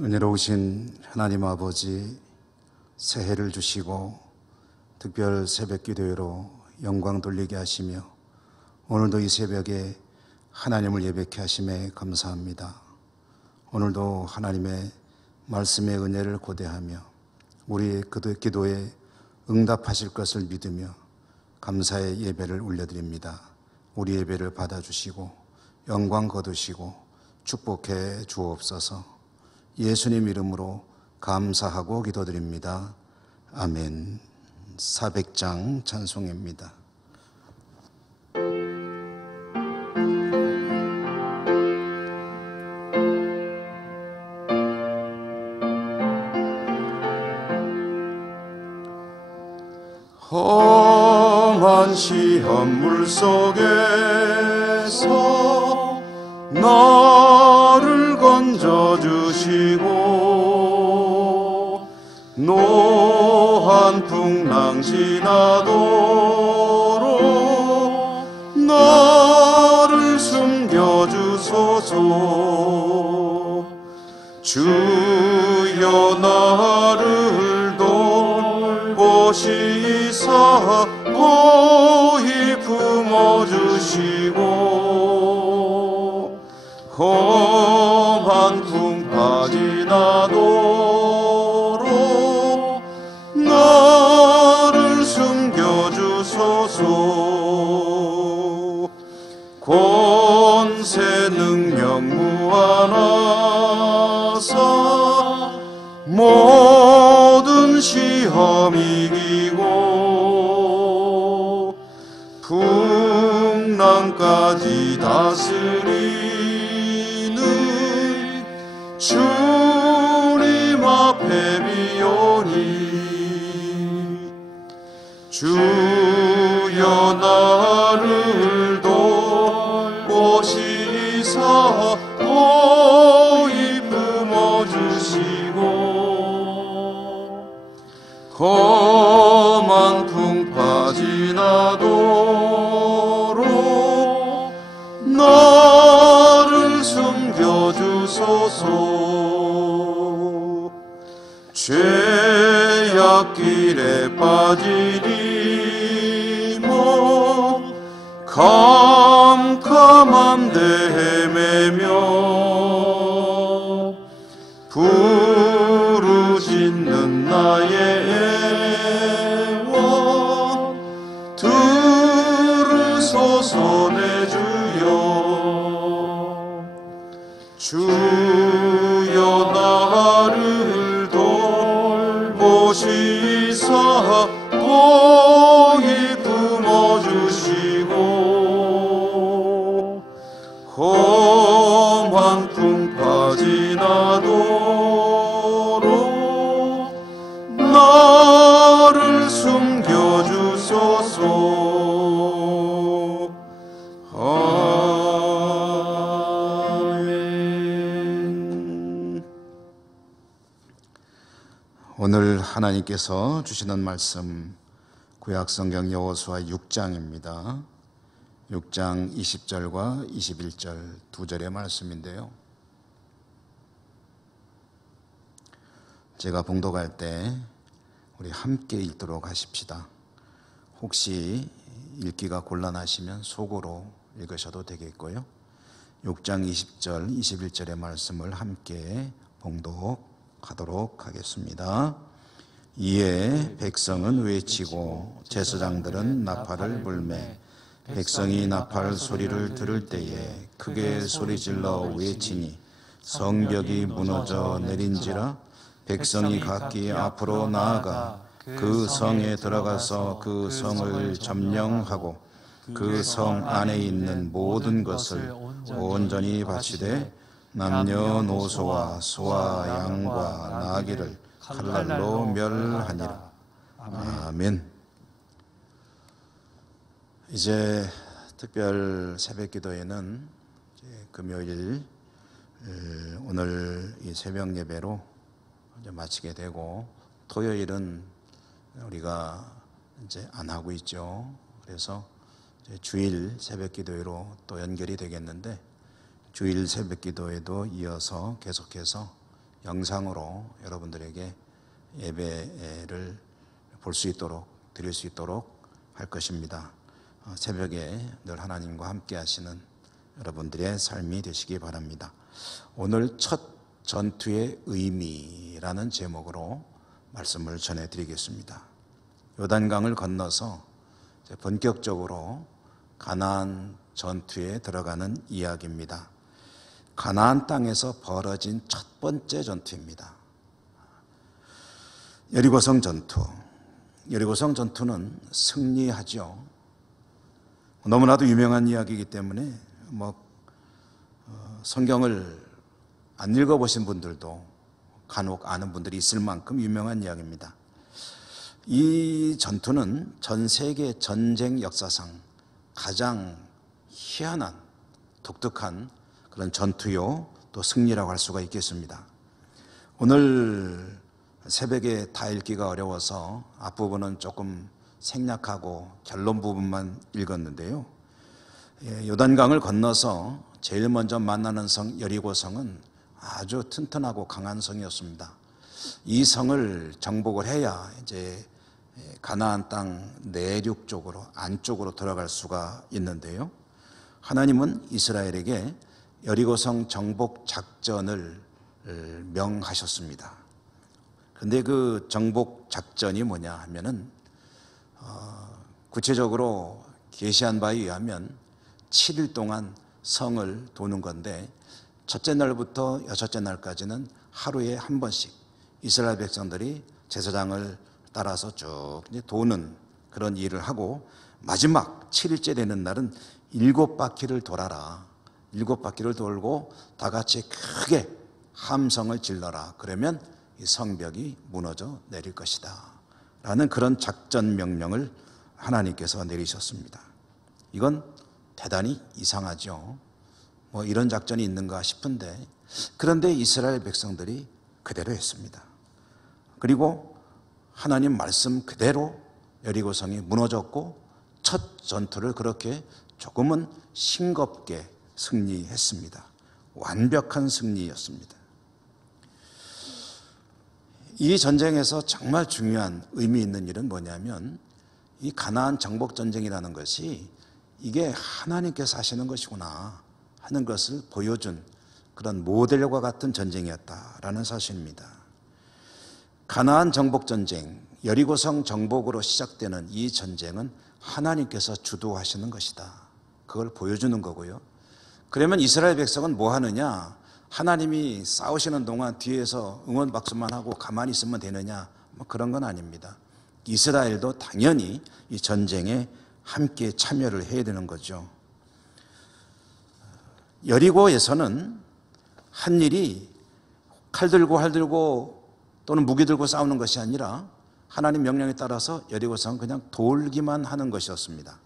은혜로우신 하나님 아버지, 새해를 주시고 특별 새벽 기도회로 영광 돌리게 하시며 오늘도 이 새벽에 하나님을 예배케 하심에 감사합니다. 오늘도 하나님의 말씀의 은혜를 고대하며 우리의 기도에 응답하실 것을 믿으며 감사의 예배를 올려드립니다. 우리 예배를 받아주시고 영광 거두시고 축복해 주옵소서. 예수님 이름으로 감사하고 기도드립니다. 아멘. 400장 찬송입니다. 험한 시험물 속에서 나를 건져주시고 노한 풍랑 지나도록 나를 숨겨주소서. 주여 나를 돌보시사 고이 품어주시고 험한 풍파 지나도록 나를 숨겨주소서. 권세 능력 무한하사 모든 시험 이기고 풍랑까지 다스리는 주님 앞에 비오니 주여 나를 돌보시사 고이 품어주시고 험한 풍파 지나도록 나를 숨겨주소서. 죄악길에 빠지니 뭐 캄캄한데 헤매며 부르짖는 나의 애원 들으소서 내 주여. 주여 나를 돌보시사 고이 품어주시고 험한 풍파 지나도록 나를 숨겨주소서. 아멘. 오늘 하나님께서 주시는 말씀 구약성경 여호수아 6장입니다. 6장 20절과 21절 두 절의 말씀인데요. 제가 봉독할 때 우리 함께 읽도록 하십시다. 혹시 읽기가 곤란하시면 속으로 읽으셔도 되겠고요. 6장 20절, 21절의 말씀을 함께 봉독하도록 하겠습니다. 이에 백성은 외치고 제사장들은 나팔을 불매 백성이 나팔 소리를 들을 때에 크게 소리질러 외치니 성벽이 무너져 내린지라 백성이 각기 앞으로 나아가 그 성에 들어가서 그 성을 점령하고 그 성 안에 있는 모든 것을 온전히 바치되 남녀노소와 소와 양과 나귀를 칼날로 멸하니라. 아멘. 이제 특별 새벽 기도회는 금요일 오늘 이 새벽 예배로 이제 마치게 되고 토요일은 우리가 이제 안 하고 있죠. 그래서 주일 새벽 기도회로 또 연결이 되겠는데 주일 새벽 기도회도 이어서 계속해서 영상으로 여러분들에게 예배를 볼 수 있도록, 드릴 수 있도록 할 것입니다. 새벽에 늘 하나님과 함께 하시는 여러분들의 삶이 되시기 바랍니다. 오늘 첫 전투의 의미라는 제목으로 말씀을 전해드리겠습니다. 요단강을 건너서 본격적으로 가나안 전투에 들어가는 이야기입니다. 가나안 땅에서 벌어진 첫 번째 전투입니다. 여리고성 전투. 여리고성 전투는 승리하죠. 너무나도 유명한 이야기이기 때문에 성경을 안 읽어보신 분들도 간혹 아는 분들이 있을 만큼 유명한 이야기입니다. 이 전투는 전 세계 전쟁 역사상 가장 희한한, 독특한 그런 전투요, 또 승리라고 할 수가 있겠습니다. 오늘 새벽에 다 읽기가 어려워서 앞부분은 조금 생략하고 결론 부분만 읽었는데요. 요단강을 건너서 제일 먼저 만나는 성 여리고성은 아주 튼튼하고 강한 성이었습니다. 이 성을 정복을 해야 이제 가나안 땅 내륙 쪽으로, 안쪽으로 들어갈 수가 있는데요. 하나님은 이스라엘에게 여리고성 정복 작전을 명하셨습니다. 그런데 그 정복 작전이 뭐냐 하면은 구체적으로 계시한 바에 의하면 7일 동안 성을 도는 건데, 첫째 날부터 여섯째 날까지는 하루에 한 번씩 이스라엘 백성들이 제사장을 따라서 쭉 도는 그런 일을 하고, 마지막 7일째 되는 날은 7바퀴를 돌아라. 7바퀴를 돌고 다 같이 크게 함성을 질러라. 그러면 이 성벽이 무너져 내릴 것이다 라는 그런 작전 명령을 하나님께서 내리셨습니다. 이건 대단히 이상하죠. 이런 작전이 있는가 싶은데, 그런데 이스라엘 백성들이 그대로 했습니다. 그리고 하나님 말씀 그대로 여리고성이 무너졌고, 첫 전투를 그렇게 조금은 싱겁게 승리했습니다. 완벽한 승리였습니다. 이 전쟁에서 정말 중요한 의미 있는 일은 뭐냐면, 이 가나안 정복 전쟁이라는 것이 이게 하나님께서 하시는 것이구나 하는 것을 보여준 그런 모델과 같은 전쟁이었다라는 사실입니다. 가나안 정복 전쟁, 여리고성 정복으로 시작되는 이 전쟁은 하나님께서 주도하시는 것이다. 그걸 보여주는 거고요. 그러면 이스라엘 백성은 뭐 하느냐? 하나님이 싸우시는 동안 뒤에서 응원 박수만 하고 가만히 있으면 되느냐? 그런 건 아닙니다. 이스라엘도 당연히 이 전쟁에 함께 참여를 해야 되는 거죠. 여리고에서는 한 일이 칼 들고 활 들고 또는 무기 들고 싸우는 것이 아니라 하나님 명령에 따라서 여리고성은 그냥 돌기만 하는 것이었습니다.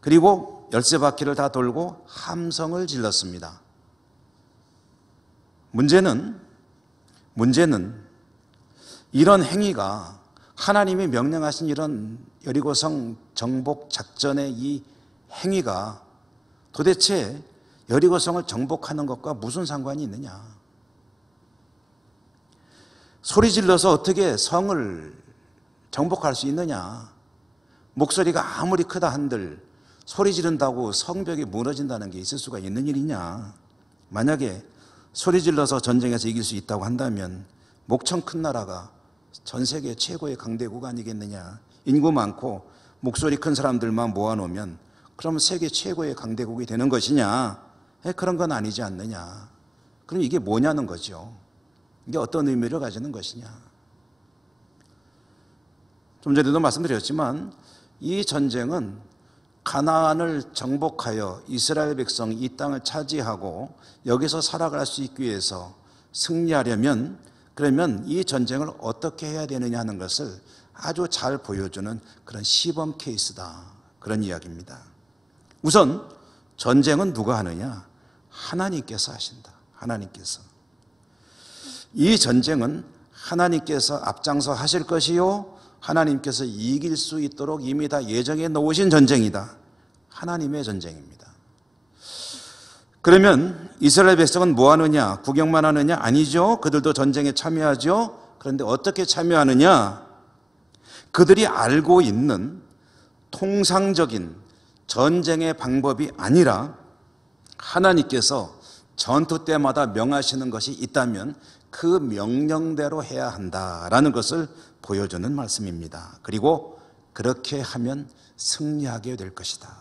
그리고 13바퀴를 다 돌고 함성을 질렀습니다. 문제는 이런 행위가, 하나님이 명령하신 이런 여리고성 정복 작전의 이 행위가 도대체 여리고성을 정복하는 것과 무슨 상관이 있느냐? 소리 질러서 어떻게 성을 정복할 수 있느냐? 목소리가 아무리 크다 한들 소리 지른다고 성벽이 무너진다는 게 있을 수가 있는 일이냐? 만약에 소리 질러서 전쟁에서 이길 수 있다고 한다면 목청 큰 나라가 전 세계 최고의 강대국가 아니겠느냐? 인구 많고 목소리 큰 사람들만 모아놓으면 그럼 세계 최고의 강대국이 되는 것이냐? 그런 건 아니지 않느냐? 그럼 이게 뭐냐는 거죠. 이게 어떤 의미를 가지는 것이냐? 좀 전에도 말씀드렸지만 이 전쟁은 가나안을 정복하여 이스라엘 백성이 이 땅을 차지하고 여기서 살아갈 수 있기 위해서 승리하려면, 그러면 이 전쟁을 어떻게 해야 되느냐 하는 것을 아주 잘 보여주는 그런 시범 케이스다, 그런 이야기입니다. 우선 전쟁은 누가 하느냐? 하나님께서 하신다. 하나님께서. 이 전쟁은 하나님께서 앞장서 하실 것이요, 하나님께서 이길 수 있도록 이미 다 예정해 놓으신 전쟁이다. 하나님의 전쟁입니다. 그러면 이스라엘 백성은 뭐 하느냐? 구경만 하느냐? 아니죠. 그들도 전쟁에 참여하죠. 그런데 어떻게 참여하느냐? 그들이 알고 있는 통상적인 전쟁의 방법이 아니라 하나님께서 전투 때마다 명하시는 것이 있다면 그 명령대로 해야 한다라는 것을 보여주는 말씀입니다. 그리고 그렇게 하면 승리하게 될 것이다.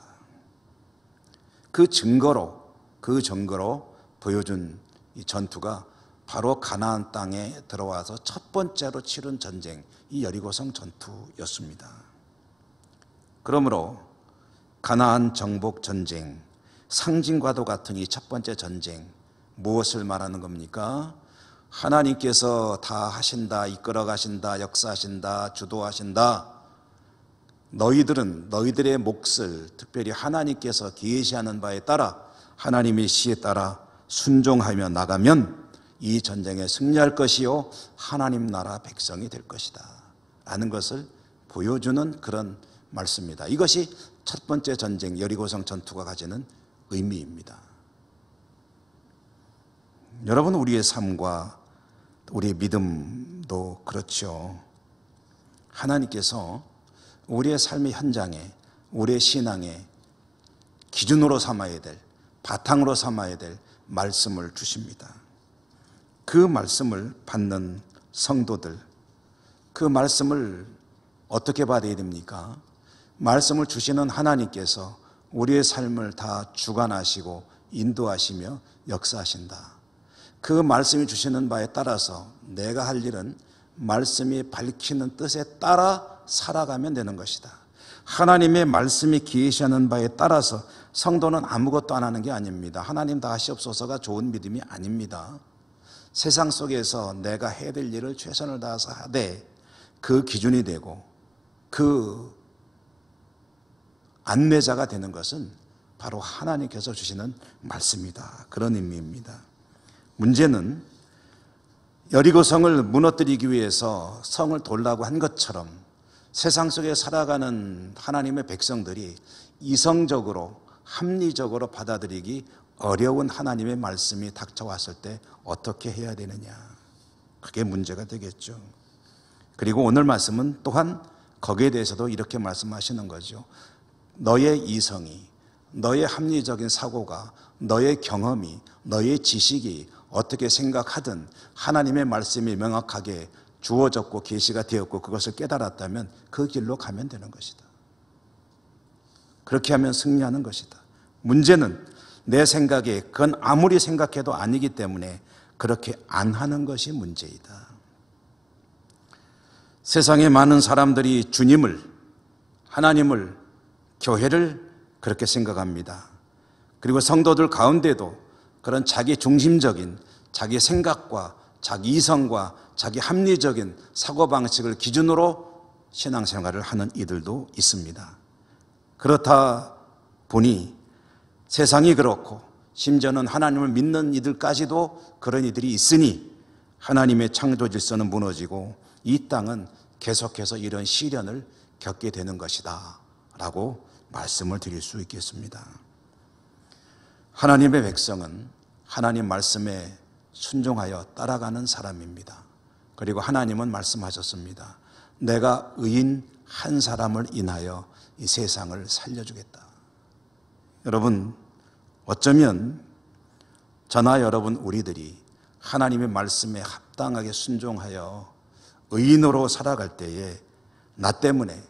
그 증거로 보여준 이 전투가 바로 가나안 땅에 들어와서 첫 번째로 치른 전쟁, 이 여리고성 전투였습니다. 그러므로 가나안 정복 전쟁, 상징과도 같은 이 첫 번째 전쟁, 무엇을 말하는 겁니까? 하나님께서 다 하신다, 이끌어 가신다, 역사하신다, 주도하신다. 너희들은 너희들의 몫을 특별히 하나님께서 계시하는 바에 따라 하나님의 시에 따라 순종하며 나가면 이 전쟁에 승리할 것이요 하나님 나라 백성이 될 것이다 라는 것을 보여주는 그런 말씀입니다. 이것이 첫 번째 전쟁 여리고성 전투가 가지는 의미입니다. 여러분, 우리의 삶과 우리의 믿음도 그렇죠. 하나님께서 우리의 삶의 현장에, 우리의 신앙의 기준으로 삼아야 될, 바탕으로 삼아야 될 말씀을 주십니다. 그 말씀을 받는 성도들, 그 말씀을 어떻게 받아야 됩니까? 말씀을 주시는 하나님께서 우리의 삶을 다 주관하시고 인도하시며 역사하신다. 그 말씀이 주시는 바에 따라서 내가 할 일은 말씀이 밝히는 뜻에 따라 살아가면 되는 것이다. 하나님의 말씀이 계시하는 바에 따라서 성도는 아무것도 안 하는 게 아닙니다. 하나님 다 하시옵소서가 좋은 믿음이 아닙니다. 세상 속에서 내가 해야 될 일을 최선을 다해서 하되 그 기준이 되고 그 안내자가 되는 것은 바로 하나님께서 주시는 말씀이다. 그런 의미입니다. 문제는 여리고성을 무너뜨리기 위해서 성을 돌라고 한 것처럼 세상 속에 살아가는 하나님의 백성들이 이성적으로 합리적으로 받아들이기 어려운 하나님의 말씀이 닥쳐왔을 때 어떻게 해야 되느냐, 그게 문제가 되겠죠. 그리고 오늘 말씀은 또한 거기에 대해서도 이렇게 말씀하시는 거죠. 너의 이성이, 너의 합리적인 사고가, 너의 경험이, 너의 지식이 어떻게 생각하든 하나님의 말씀이 명확하게 주어졌고 계시가 되었고 그것을 깨달았다면 그 길로 가면 되는 것이다. 그렇게 하면 승리하는 것이다. 문제는 내 생각에 그건 아무리 생각해도 아니기 때문에 그렇게 안 하는 것이 문제이다. 세상에 많은 사람들이 주님을, 하나님을, 교회를 그렇게 생각합니다. 그리고 성도들 가운데도 그런 자기 중심적인 자기 생각과 자기 이성과 자기 합리적인 사고방식을 기준으로 신앙생활을 하는 이들도 있습니다. 그렇다 보니 세상이 그렇고 심지어는 하나님을 믿는 이들까지도 그런 이들이 있으니 하나님의 창조 질서는 무너지고 이 땅은 계속해서 이런 시련을 겪게 되는 것이다 라고 말씀을 드릴 수 있겠습니다. 하나님의 백성은 하나님 말씀에 순종하여 따라가는 사람입니다. 그리고 하나님은 말씀하셨습니다. 내가 의인 한 사람을 인하여 이 세상을 살려주겠다. 여러분, 어쩌면 저나 여러분 우리들이 하나님의 말씀에 합당하게 순종하여 의인으로 살아갈 때에 나 때문에,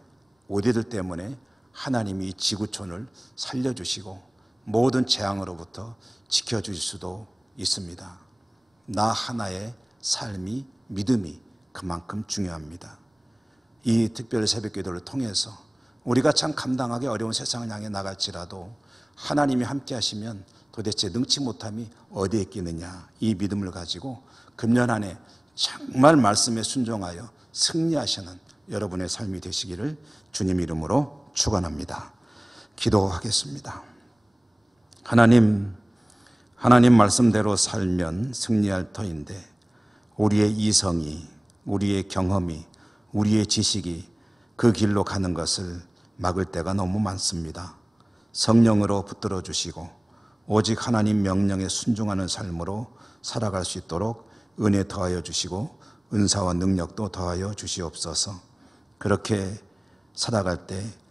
우리들 때문에 하나님이 지구촌을 살려주시고 모든 재앙으로부터 지켜주실 수도 있습니다. 나 하나의 삶이, 믿음이 그만큼 중요합니다. 이 특별 새벽기도를 통해서 우리가 참 감당하기 어려운 세상을 향해 나갈지라도 하나님이 함께 하시면 도대체 능치 못함이 어디에 있겠느냐, 이 믿음을 가지고 금년 한 해 정말 말씀에 순종하여 승리하시는 여러분의 삶이 되시기를 주님 이름으로 축원합니다. 기도하겠습니다. 하나님 말씀대로 살면 승리할 터인데 우리의 이성이, 우리의 경험이, 우리의 지식이 그 길로 가는 것을 막을 때가 너무 많습니다. 성령으로 붙들어 주시고 오직 하나님 명령에 순종하는 삶으로 살아갈 수 있도록 은혜 더하여 주시고 은사와 능력도 더하여 주시옵소서. 그렇게 살아갈 때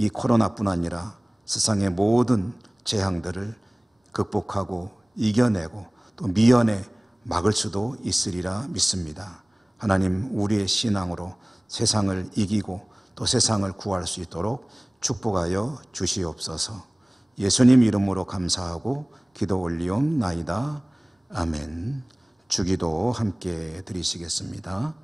이 코로나뿐 아니라 세상의 모든 재앙들을 극복하고 이겨내고 또 미연에 막을 수도 있으리라 믿습니다. 하나님, 우리의 신앙으로 세상을 이기고 또 세상을 구할 수 있도록 축복하여 주시옵소서. 예수님 이름으로 감사하고 기도 올리옵나이다. 아멘. 주기도 함께 드리시겠습니다.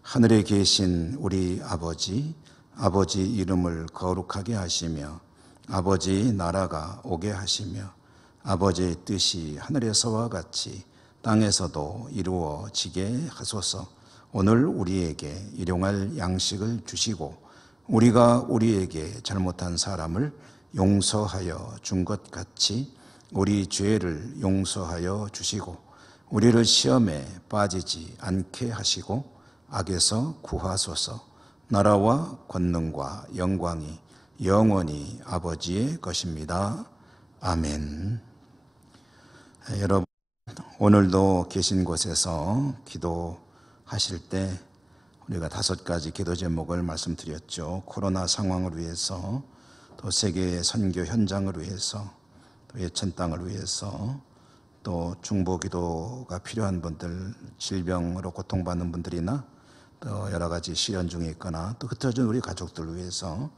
하늘에 계신 우리 아버지, 아버지 이름을 거룩하게 하시며 아버지 나라가 오게 하시며 아버지의 뜻이 하늘에서와 같이 땅에서도 이루어지게 하소서. 오늘 우리에게 일용할 양식을 주시고 우리가 우리에게 잘못한 사람을 용서하여 준 것 같이 우리 죄를 용서하여 주시고 우리를 시험에 빠지지 않게 하시고 악에서 구하소서. 나라와 권능과 영광이 영원히 아버지의 것입니다. 아멘. 여러분, 오늘도 계신 곳에서 기도하실 때 우리가 5가지 기도 제목을 말씀드렸죠. 코로나 상황을 위해서, 또 세계의 선교 현장을 위해서, 또 예천 땅을 위해서, 또 중보 기도가 필요한 분들, 질병으로 고통받는 분들이나 또 여러 가지 시련 중에 있거나 또 흩어진 우리 가족들을 위해서,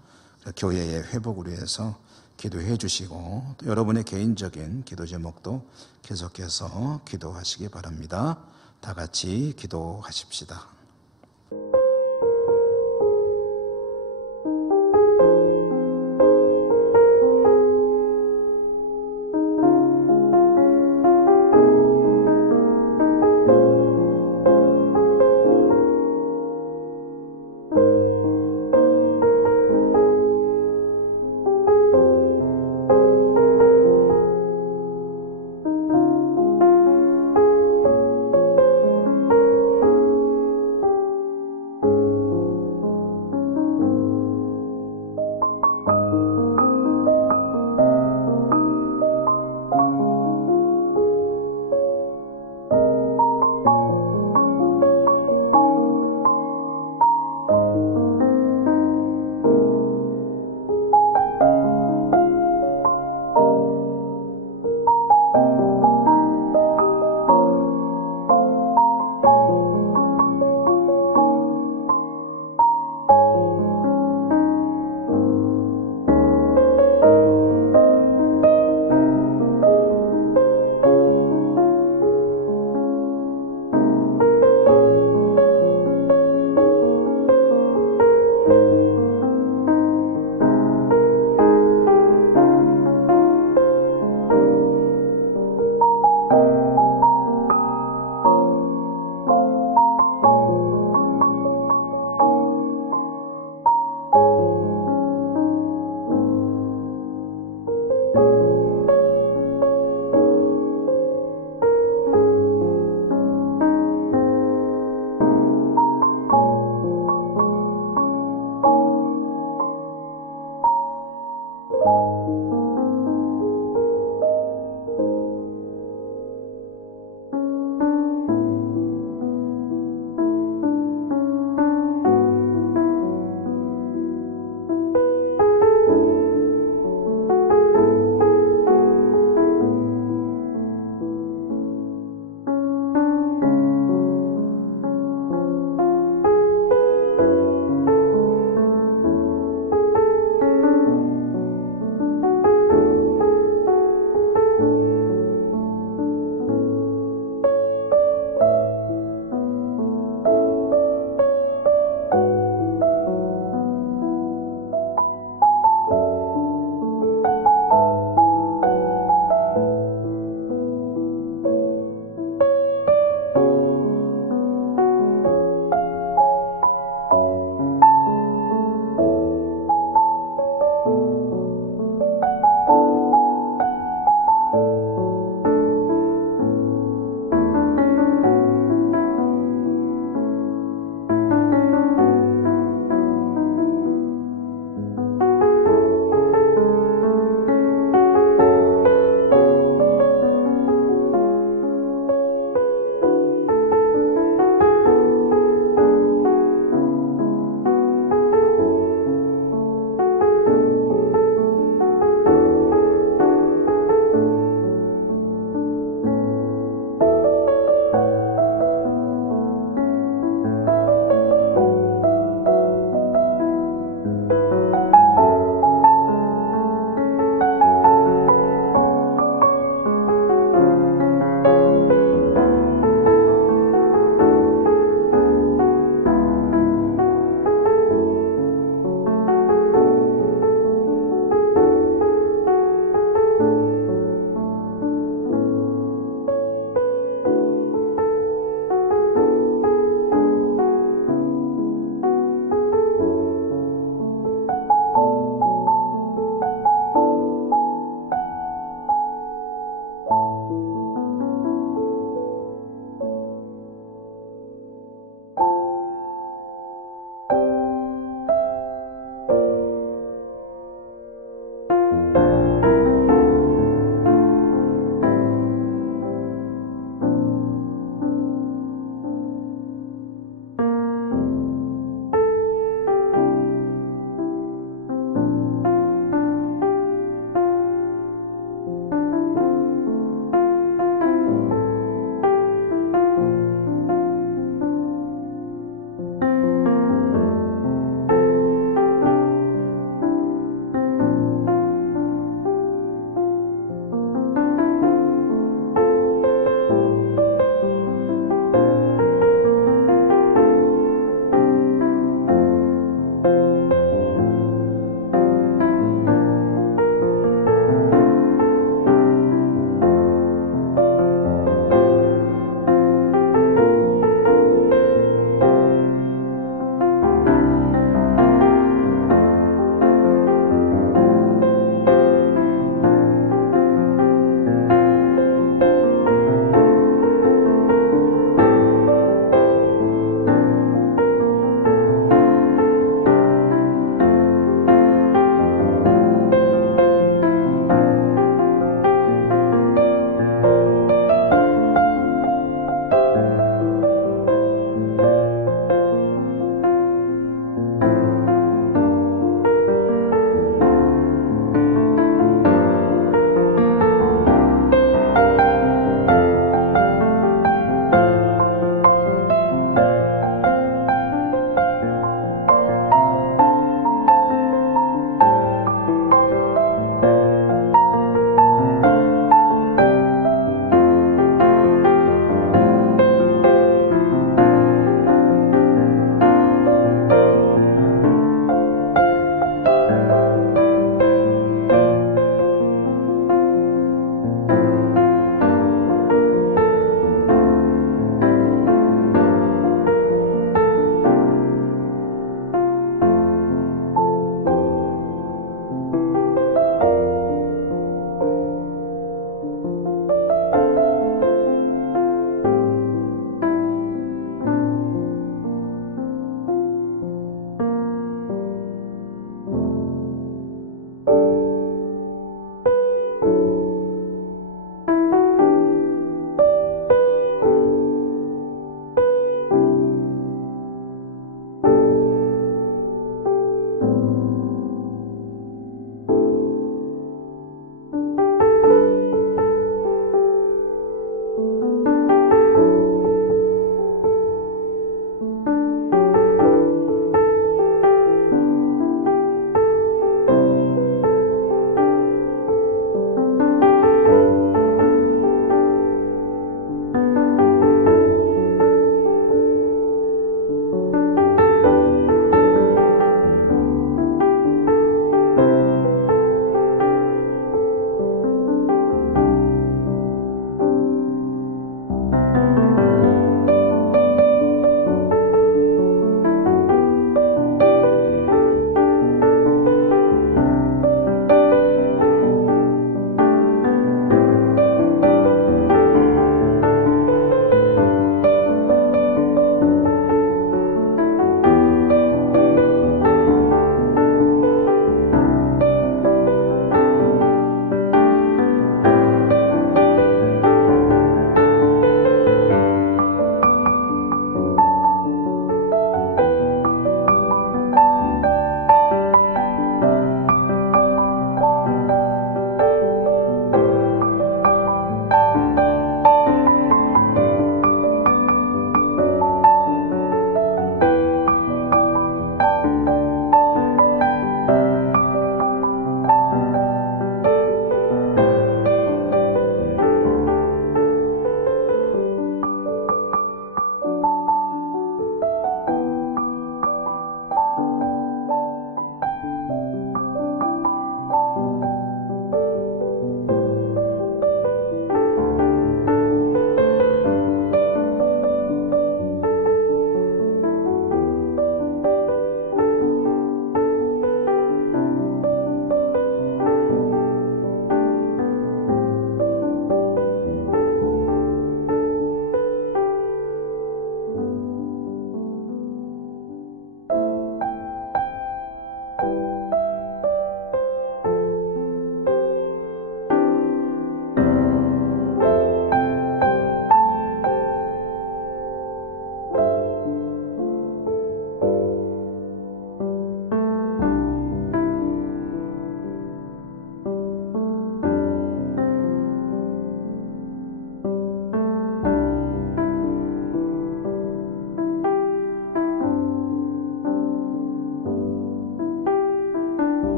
교회의 회복을 위해서 기도해 주시고 또 여러분의 개인적인 기도 제목도 계속해서 기도하시기 바랍니다. 다 같이 기도하십시다.